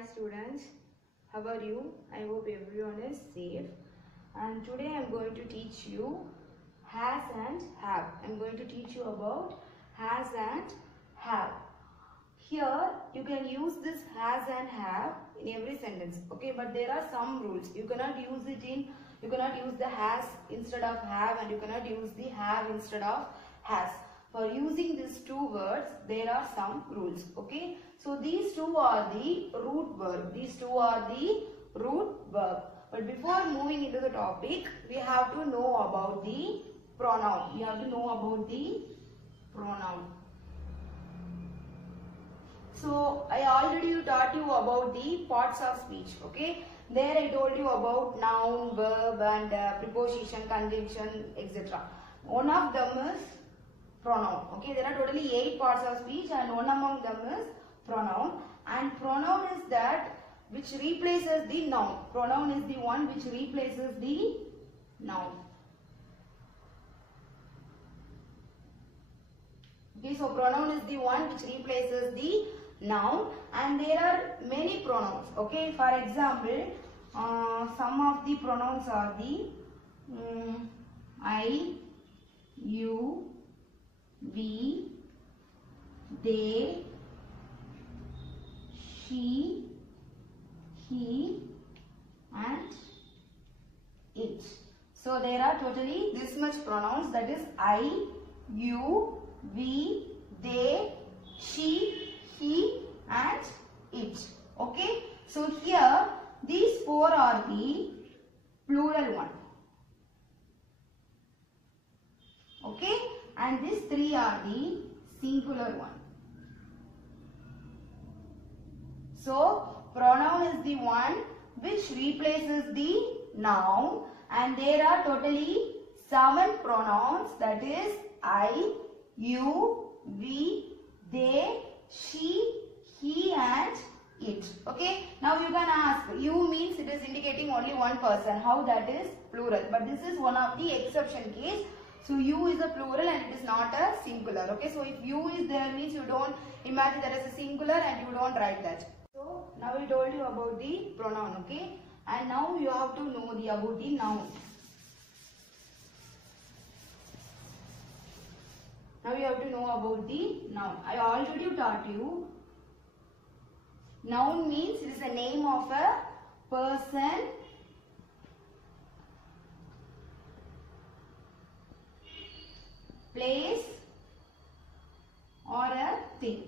Hi students, how are you? I hope everyone is safe. And today I am going to teach you has and have. I am going to teach you about has and have. Here you can use this has and have in every sentence. Okay, but there are some rules. You cannot use the has instead of have, and you cannot use the have instead of has. For using these two words, there are some rules. Okay, so these two are the root verb. But before moving into the topic, we have to know about the pronoun. So I already taught you about the parts of speech. Okay, there I told you about noun, verb, and preposition, conjunction, etc. One of them is pronoun. Okay, there are totally 8 parts of speech, and one among them is pronoun. And pronoun is that which replaces the noun. Pronoun is the one which replaces the noun. Okay, so pronoun is the one which replaces the noun, and there are many pronouns. Okay, for example, some of the pronouns are the I, you, we, they, she, he, and it. So there are totally this much pronouns, that is I, you, we, they, she, he, and it. Okay. So here these 4 are the plural one. Okay. And these 3 are the singular one. So pronoun is the one which replaces the noun, and there are totally 7 pronouns, that is I, you, we, they, she, he, and it. Okay. Now you can ask, you means it is indicating only one person. How that is plural? But this is one of the exception case. So you is a plural and it is not a singular. Okay. So if you is there means you don't imagine that as a singular and you don't write that. So now I told you about the pronoun. Okay. And now you have to know about the noun. Now you have to know about the noun. I already taught you. Noun means it is the name of a person, place, or a thing.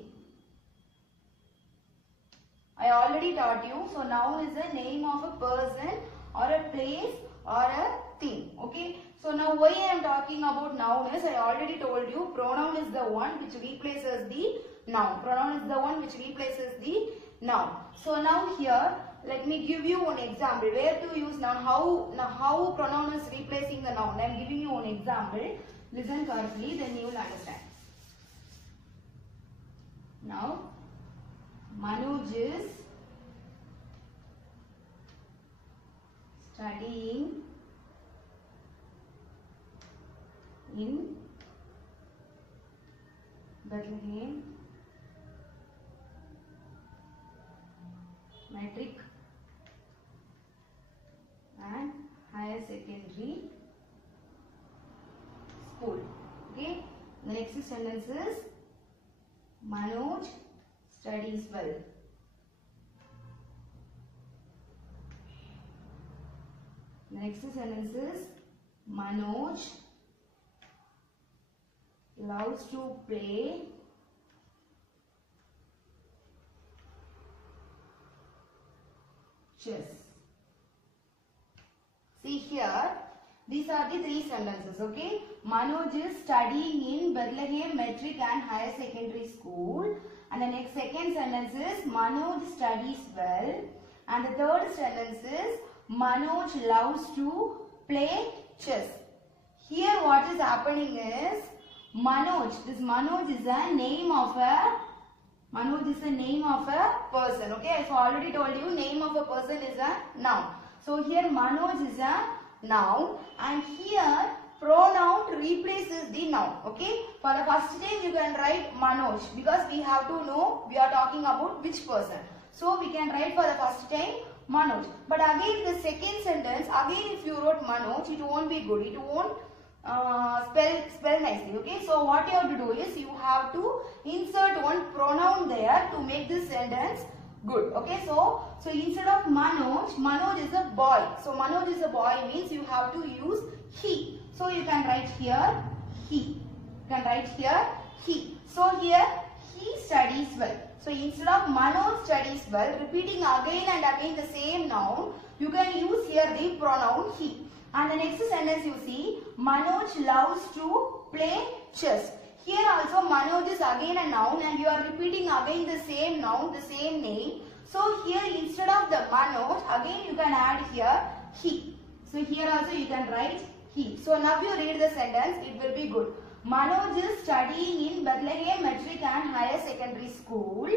I already taught you. So noun is the name of a person or a place or a thing. Okay. So now why I am talking about noun is, I already told you, pronoun is the one which replaces the noun. Pronoun is the one which replaces the noun. So now here let me give you one example where to use noun. How pronoun is replacing the noun. I am giving you one example. Listen carefully, then you will understand. Now Manoj is studying in Bethlehem Metric and Higher Secondary School. Okay. The next sentence is Manoj studies well. The next sentence is Manoj loves to play chess. See here, these are the 3 sentences. Okay, Manoj is studying in Bethlehem Metric and Higher Secondary School, and the next second sentence is Manoj studies well, and the third sentence is Manoj loves to play chess. Here what is happening is Manoj. This Manoj is a name of a person. Okay, so I already told you name of a person is a noun. So here Manoj is a noun, and here pronoun replaces the noun. Okay, for the first time you can write Manoj because we have to know we are talking about which person. So we can write for the first time Manoj. But again the second sentence, again if you wrote Manoj, it won't be good. It won't spell nicely. Okay. So what you have to do is you have to insert one pronoun there to make this sentence good. Okay. So instead of Manoj, Manoj is a boy. So Manoj is a boy means you have to use he. So you can write here he. You can write here he. So here he studies well. So instead of Manoj studies well, repeating again and again the same noun, you can use here the pronoun he. And the next sentence you see, Manoj loves to play chess. Here also Manoj is again a noun and you are repeating again the same noun, the same name. So here instead of the Manoj, again you can add here he. So here also you can write he. So now you read the sentence, it will be good. Manoj is studying in Bethlehem Metric and Higher Secondary School.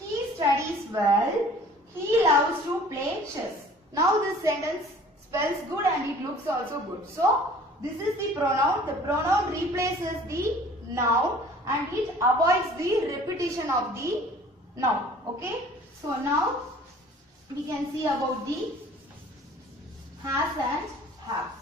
He studies well. He loves to play chess. Now this sentence spells good and it looks also good. So this is the pronoun. The pronoun replaces the noun and it avoids the repetition of the noun. Okay. So now we can see about the has and have.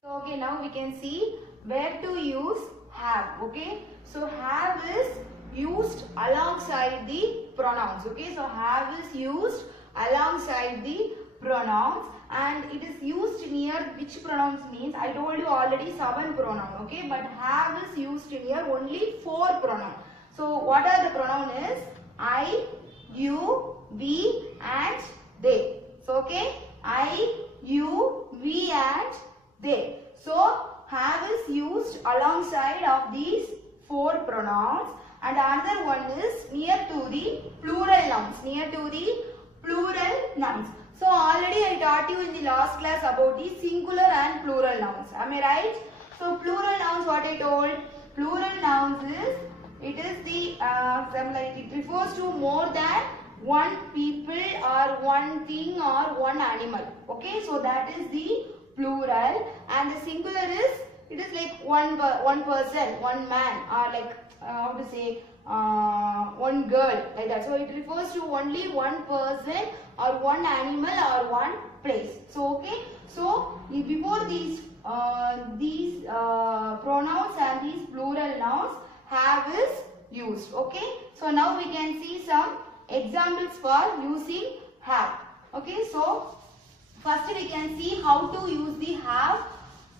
So okay, now we can see where to use have. Okay, so have is used alongside the pronouns. Okay, so have is used alongside the pronouns and it is used near which pronouns means I told you already 7 pronoun. Okay, but have is used near only 4 pronoun. So what are the pronoun is I, you, we and they. So okay, I, you, we and they. So have is used alongside of these 4 pronouns and another one is near to the plural nouns. Near to the plural nouns. So already I taught you in the last class about the singular and plural nouns. Am I right? So plural nouns, what I told? Plural nouns is, it is the, it refers to more than one people or one thing or one animal. Okay, so that is the plural and the singular is, it is like one person, one man or like how to say one girl, like that. So it refers to only one person or one animal or one place. So okay, so before these pronouns and these plural nouns, have is used. Okay, so now we can see some examples for using have. Okay, so first we can see how to use the have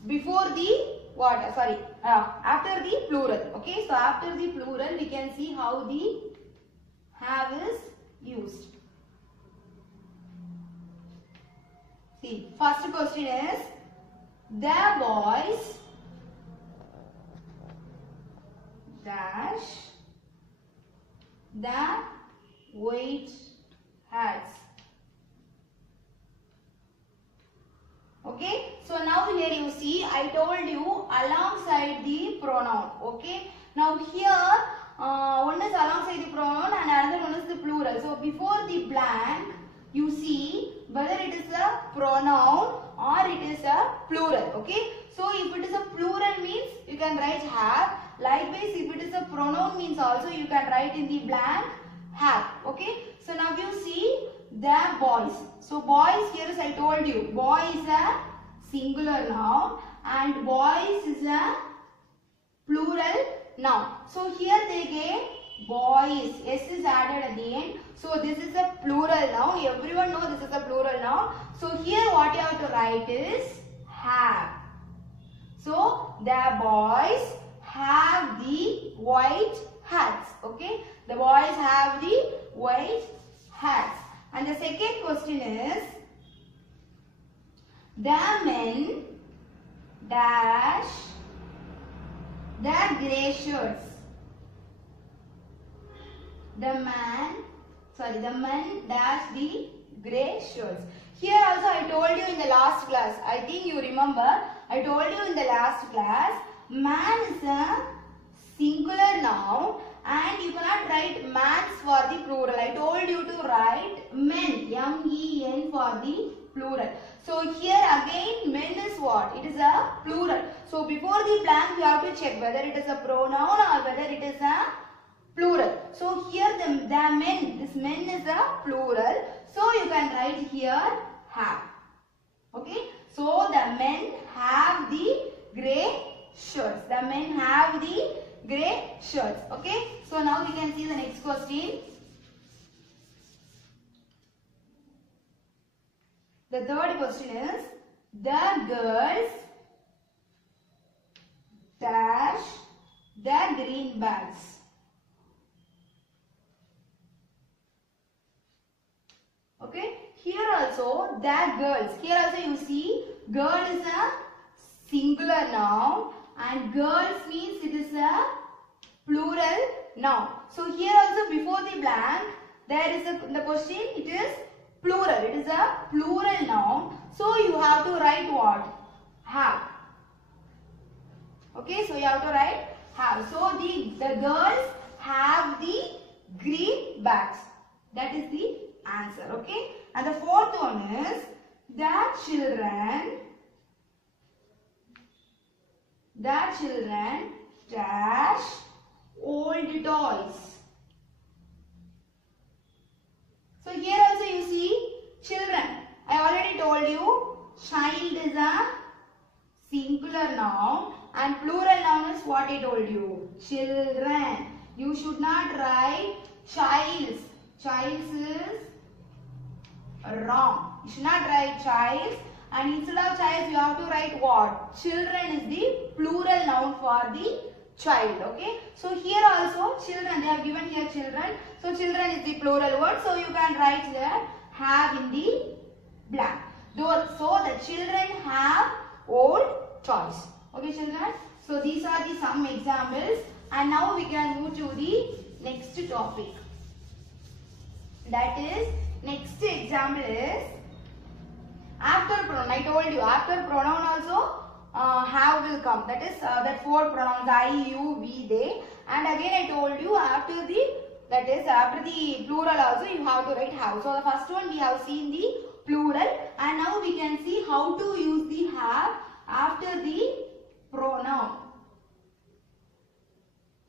before the what? Sorry, after the plural. Okay, so after the plural we can see how the have is used. See, first question is, the boys dash the white hats. Okay, so now here you see I told you alongside the pronoun. Okay, now here one is alongside the pronoun and another one is the plural. So before the blank you see whether it is a pronoun or it is a plural. Okay, so if it is a plural means you can write have. Likewise if it is a pronoun means also you can write in the blank have. Okay, so now you see the boys. So boys, here is I told you, boy is a singular noun and boys is a plural noun. So here they gave boys. S is added at the end. So this is a plural noun. Everyone knows this is a plural noun. So here what you have to write is have. So the boys have the white hats. Okay, the boys have the white hats. And the second question is, the men dash the grey shirts. The men dash the grey shirts. Here also I told you in the last class, I think you remember, I told you in the last class, man is a singular noun and you cannot write mans for the plural. I told you to write men, M-E-N for the plural. So here again men is what? It is a plural. So before the blank you have to check whether it is a pronoun or whether it is a plural. So here the men, this men is a plural. So you can write here have. Okay. So the men have the grey shirts. The men have the grey shirts. Okay. So now we can see the next question. The third question is, the girls dash the green bags. Okay. Here also the girls. Here also you see girl is a singular noun and girls means it is a plural noun. So here also before the blank there is the question, it is plural. It is a plural noun. So you have to write what? Have. Okay. So you have to write have. So the girls have the green bags. That is the answer. Okay. And the fourth one is, the children dash old toys. So here also you see children. I already told you child is a singular noun and plural noun is what I told you, children. You should not write childs. Childs is wrong. You should not write childs, and instead of childs you have to write what? Children is the plural noun for the child. Okay. So here also children, they have given here children. So children is the plural word. So you can write there have in the blank. So the children have old toys. Okay children. So these are the some examples, and now we can move to the next topic. That is, next example is after pronoun. I told you after pronoun also have will come. That is that four pronouns I, you, we, they. And again I told you after the plural also you have to write have. So the first one we have seen the plural, and now we can see how to use the have after the pronoun.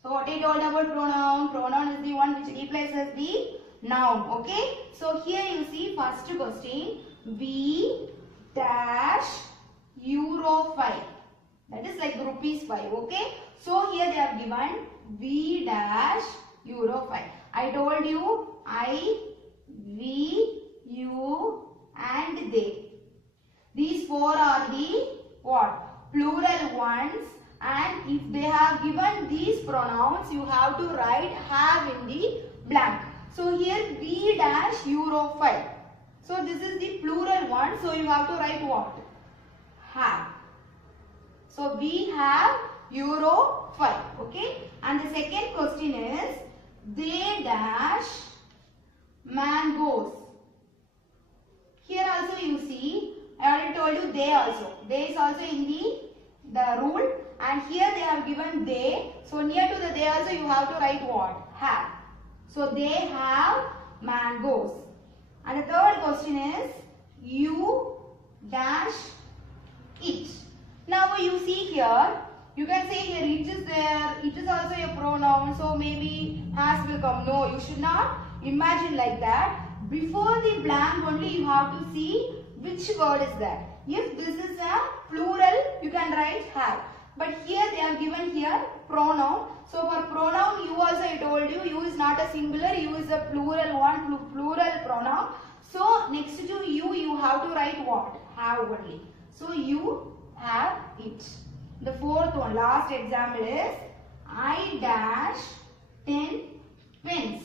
So what I told about pronoun? Pronoun is the one which replaces the noun. Okay. So here you see first question, we dash euro 5. That is like rupees 5. Okay. So here they have given we dash euro 5. I told you I, we, you and they. These four are the what? Plural ones, and if they have given these pronouns you have to write have in the blank. So here we dash euro 5. So this is the plural one. So you have to write what? Have. So we have euro 5. Okay. And the second question is, they dash mangoes. Here also you see, I already told you they also. They is also in the rule, and here they have given they. So near to the they also you have to write what? Have. So they have mangoes. And the third question is, you dash it. Now you see here, you can say here it is there, it is also a pronoun, so maybe has will come. No, you should not imagine like that. Before the blank only you have to see which word is there. If this is a plural, you can write have. But here they have given here pronoun. So for pronoun, you also I told you, you is not a singular, you is a plural one, plural pronoun. So next to you have to write what? Have only. So you have it. The fourth one, last example is, I dash 10 pence.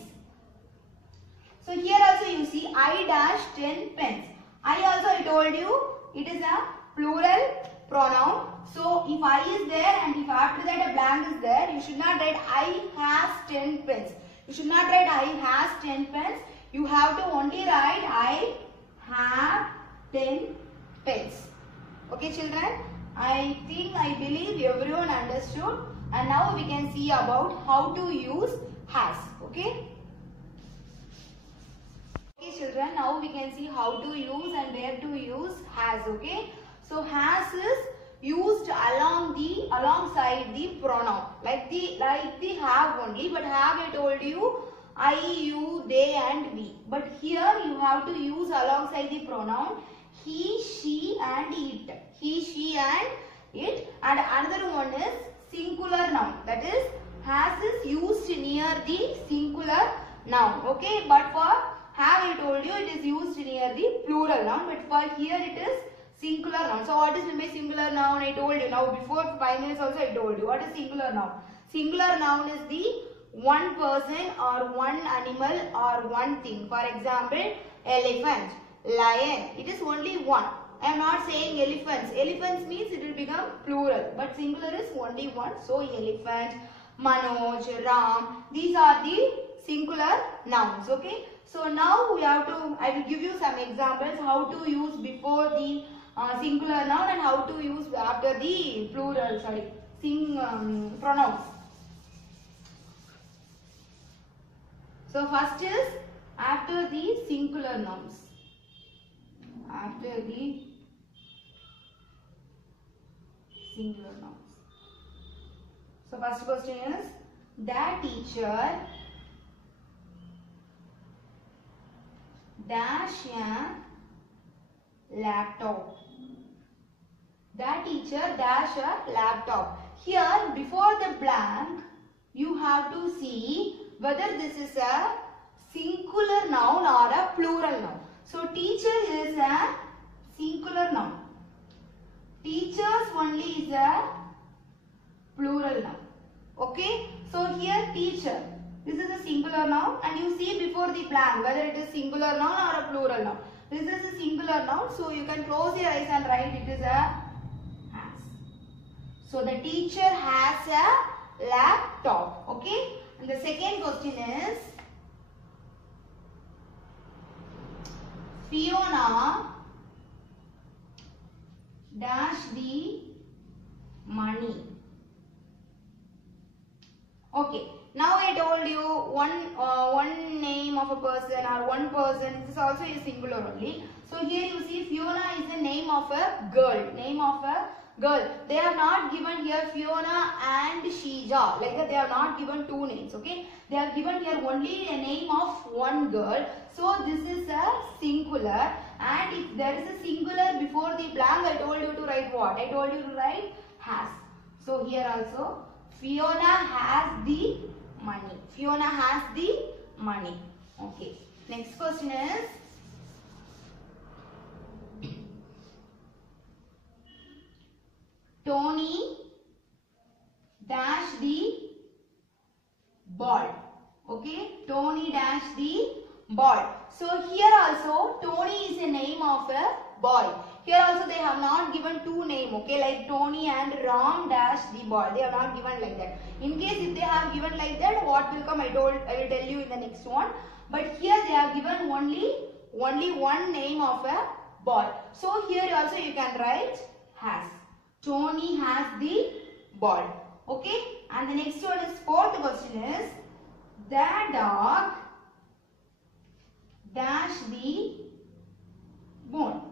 So here also you see, I dash 10 pence. I told you, it is a plural pronoun. So if I is there and if after that a blank is there, you should not write I has 10 pence. You should not write I has 10 pence. You have to only write I have 10 pence. Okay children, I believe everyone understood, and now we can see about how to use has. Okay. Okay children, now we can see how to use and where to use has. Okay. So has is used alongside the pronoun, like the have only, but have I told you I, you, they and we. But here you have to use alongside the pronoun he, she and it. He, she and it. And another one is singular noun. That is has is used near the singular noun. Okay. But for have I told you it is used near the plural noun. But for here it is singular noun. So what is meant by singular noun? I told you now before 5 minutes also I told you. What is singular noun? Singular noun is the one person or one animal or one thing. For example, elephant, lion. It is only one. I am not saying elephants. Elephants means it will become plural. But singular is only one. So elephant, Manoj, Ram. These are the singular nouns. Okay. So now we have to, I will give you some examples how to use before the singular noun and how to use after the plural, pronouns. So first is after the singular nouns. After the singular nouns. So first question is, that teacher dash a laptop. That teacher dash a laptop. Here before the blank you have to see whether this is a singular noun or a plural noun. So teacher is a singular noun. Teachers only is a plural noun. Okay. So here teacher. This is a singular noun and you see before the blank whether it is singular noun or a plural noun. This is a singular noun, so you can close your eyes and write it is a has. So the teacher has a laptop. Okay. And the second question is, Fiona dash the money. Okay. Now I told you one name of a person or one person. This also is singular only. So here you see Fiona is the name of a girl. Name of a girl. They have not given here Fiona and Shija. Like that they have not given two names. Okay. They have given here only a name of one girl. So this is a singular. And if there is a singular before the blank, I told you to write what? I told you to write has. So here also Fiona has the money. Fiona has the money. Okay. Next question is, Tony dash the ball. Okay. Tony dash the ball. So here also Tony is a name of a boy. Here also they have not given two names, okay, like Tony and Ram dash the ball. They have not given like that. In case if they have given like that, what will come? I will tell you in the next one. But here they have given only one name of a boy. So here also you can write has. Tony has the ball. Okay. And the next one is fourth question is, the dog dash the bone.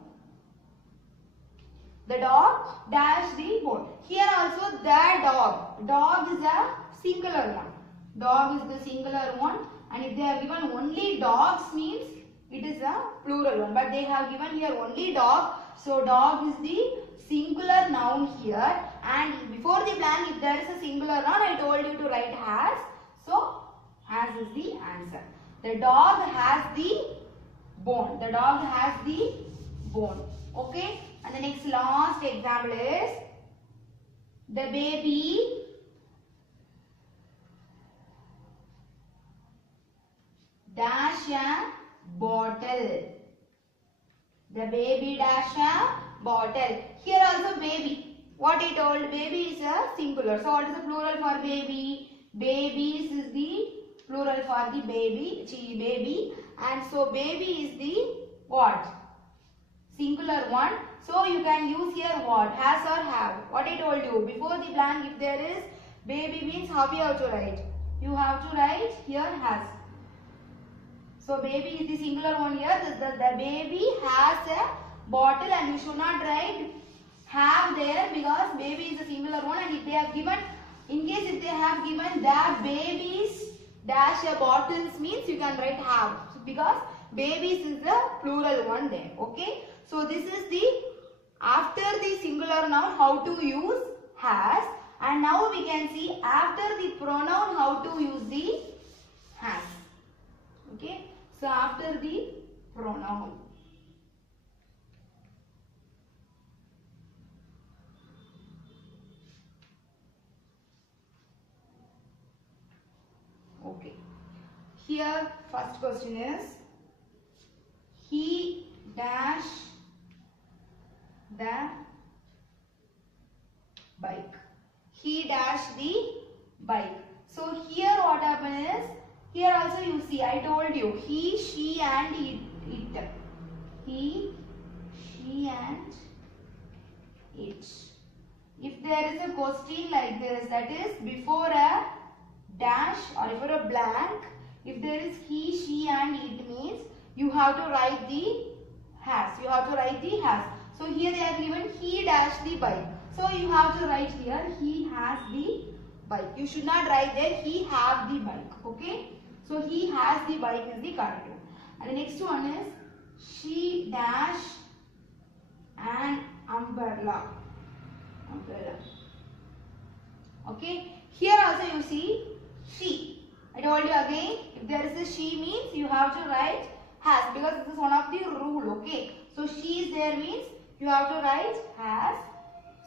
The dog dash the bone. Here also the dog. Dog is a singular one. Dog is the singular one. And if they have given only dogs means it is a plural one. But they have given here only dog. So dog is the singular noun here. And before the blank if there is a singular noun, I told you to write has. So has is the answer. The dog has the bone. The dog has the bone. Okay. And the next last example is, the baby dash a bottle. The baby dash a bottle. Here also baby. What I told, baby is a singular. So what is the plural for baby? Babies is the plural for the baby. Baby. And so baby is the what? Singular one. So you can use here what? Has or have. What I told you. Before the blank if there is baby means how you have to write? You have to write here has. So baby is the singular one here. The baby has a bottle and you should not write have there because baby is a singular one, and if they have given, in case if they have given that babies dash a bottles means you can write have, because babies is the plural one there. Okay, so this is the after the singular noun how to use has, and now we can see after the pronoun how to use the has. Okay, so after the pronoun. Okay, here first question is he dash the bike. He dash the bike. So here what happened is, here also you see I told you he, she and it. He, she and it. If there is a question like this, that is before a dash or before a blank, if there is he, she and it means you have to write the has. You have to write the has. So here they are given he dash the bike. So you have to write here he has the bike. You should not write there he have the bike. Okay. So he has the bike is the correct one. And the next one is she dash an umbrella. Okay. Here also you see she. I told you again, if there is a she means you have to write has, because this is one of the rule. Okay. So she is there means you have to write has.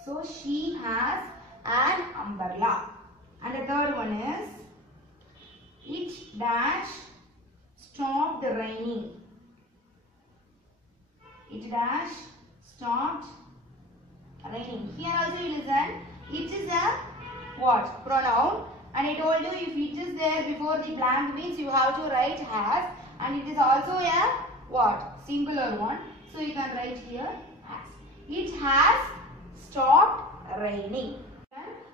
So she has an umbrella. And the third one is it dash stopped raining. It dash stopped raining. Here also you listen. It is a what? Pronoun. And I told you if it is there before the blank means you have to write has. And it is also a what? Singular one. So you can write here has. It has stopped raining.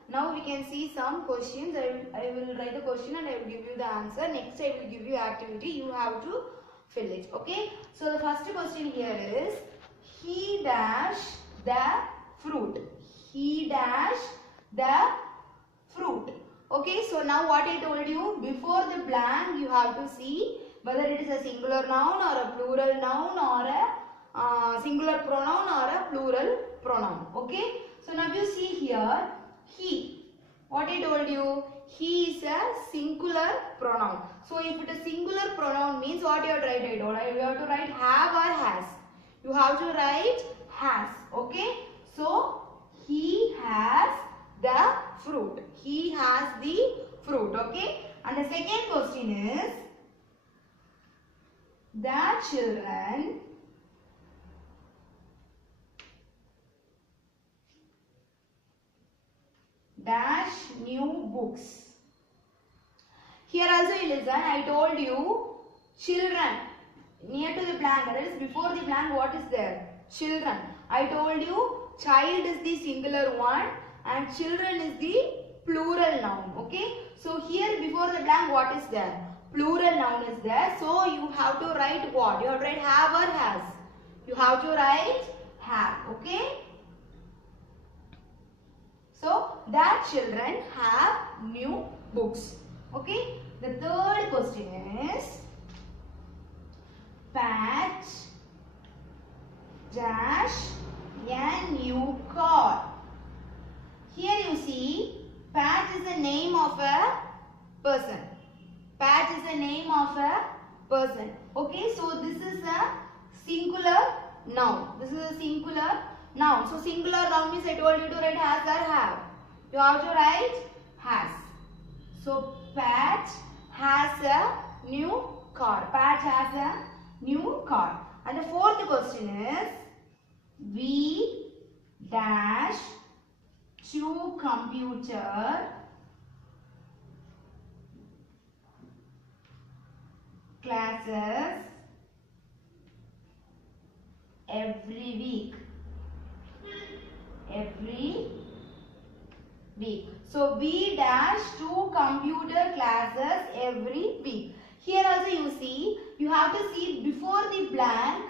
Now we can see some questions. I will write the question and I will give you the answer. Next I will give you activity. You have to fill it. Okay. So the first question here is he dash the fruit. He dash the fruit. Okay. So now what I told you, before the blank you have to see whether it is a singular noun or a plural noun or a singular pronoun or a plural pronoun. Okay. So now you see here he. What I told you, he is a singular pronoun. So if it is singular pronoun means what you have to write? I told you have to write have or has. You have to write has. Okay. So he has the fruit. He has the fruit. Okay. And the second question is the children dash new books. Here also you listen. I told you children near to the blank, that is before the blank what is there? Children. I told you child is the singular one and children is the plural noun. Okay. So here before the blank what is there? Plural noun is there. So you have to write what? You have to write have or has. You have to write have. Okay. So that children have new books. Okay. The third question is Pat dash a new car. Here you see Pat is the name of a person. Pat is the name of a person. Okay. So this is a singular noun. This is a singular noun. So singular noun means I told you to write has or have. You have to write has. So Pat has a new car. Pat has a new car. And the fourth question is we dash to computer classes every week. Every week. So we dash to computer classes every week. Here also you see, you have to see before the blank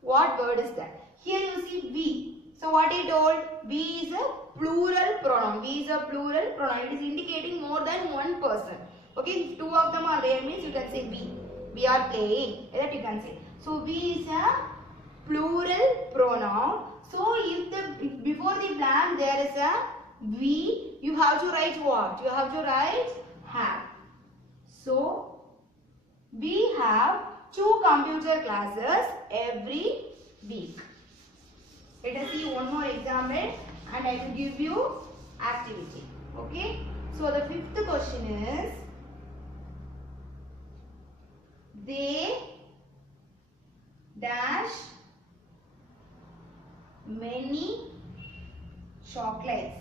what word is that. Here you see we. So what he told? We is a plural pronoun. We is a plural pronoun. It is indicating more than one person. Okay, if two of them are there means you can say we. We are playing. That you can say. So we is a plural pronoun. So if before the blank there is a we, you have to write what? You have to write have. So we have 2 computer classes every week. Let us see one more example and I will give you activity. Okay. So the 5th question is, they dash many chocolates.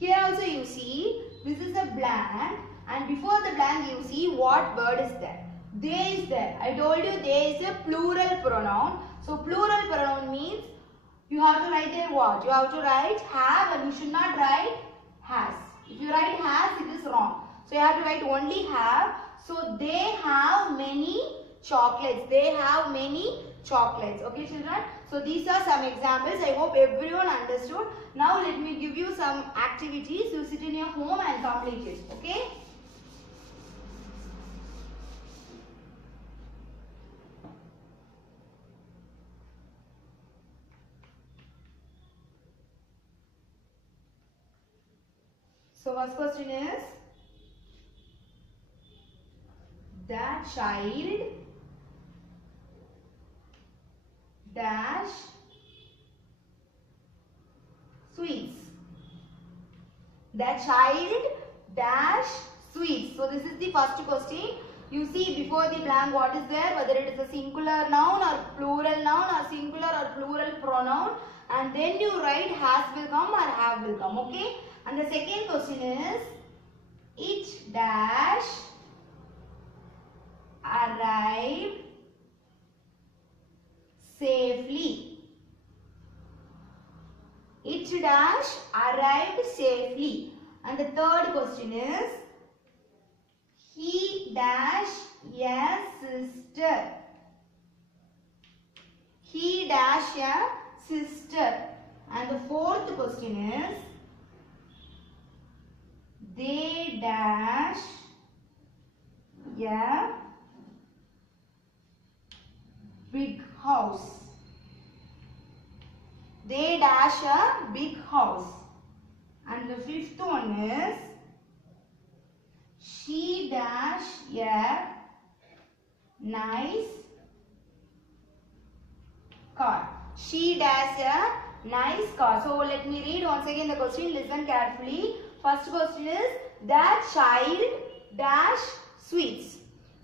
Here also you see this is a blank and before the blank you see what word is there. They is there. I told you they is a plural pronoun. So plural pronoun means you have to write there what? You have to write have and you should not write has. If you write has, it is wrong. So you have to write only have. So they have many chocolates. They have many chocolates. Okay children. So these are some examples. I hope everyone understood. Now let me give you some activities. You sit in your home and complete it. Okay. So first question is, the child dash sweets. The child dash sweets. So this is the first question. You see before the blank what is there, whether it is a singular noun or plural noun or singular or plural pronoun, and then you write has will come or have will come. Okay. And the second question is, it dash arrived safely. It dash arrived safely. And the third question is, he dash a sister. He dash a sister. And the fourth question is, they dash a big house. They dash a big house. And the fifth one is, she dash a nice car. She dash a nice car. So let me read once again the question. Listen carefully. First question is, the child dash sweets.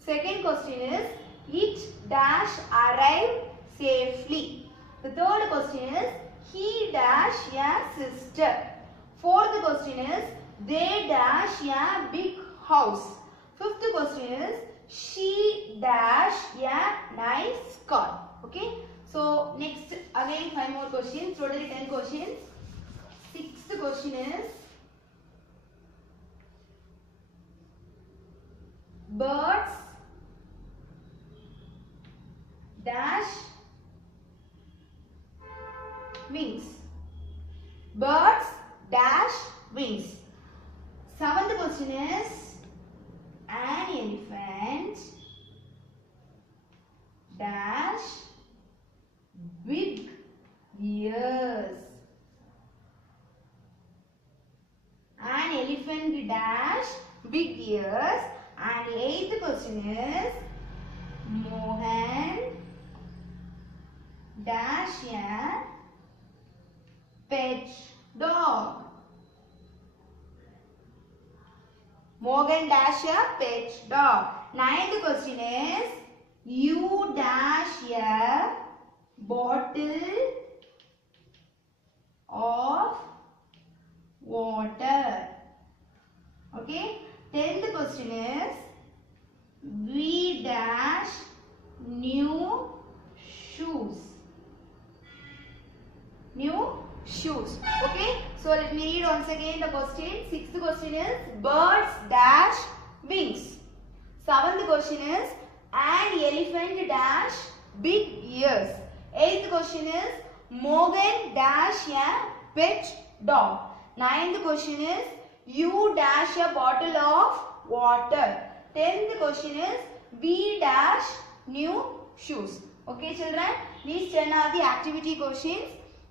Second question is, it dash arrived safely. The third question is, he dash a sister. Fourth question is, they dash a big house. Fifth question is, she dash a nice car. Okay. So next again 5 more questions. Totally 10 questions. Sixth question is, birds dash wings. Birds dash wings. Seventh question is, an elephant dash big ears. An elephant dash big ears. And eighth question is, Mohan dash a pet dog. Mohan dash a pet dog. Ninth question is, you dash a bottle of water. Okay. 10th question is, we dash new shoes. New shoes. Okay. So let me read once again the question. 6th question is, birds dash wings. 7th question is, an elephant dash big ears. 8th question is Morgan dash a pet dog. 9th question is you dash a bottle of water. 10th question is we dash new shoes. Okay children, these 10 are the activity questions.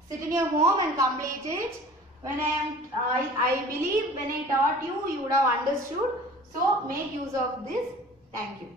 Sit in your home and complete it. When I believe when I taught you, you would have understood. So make use of this. Thank you.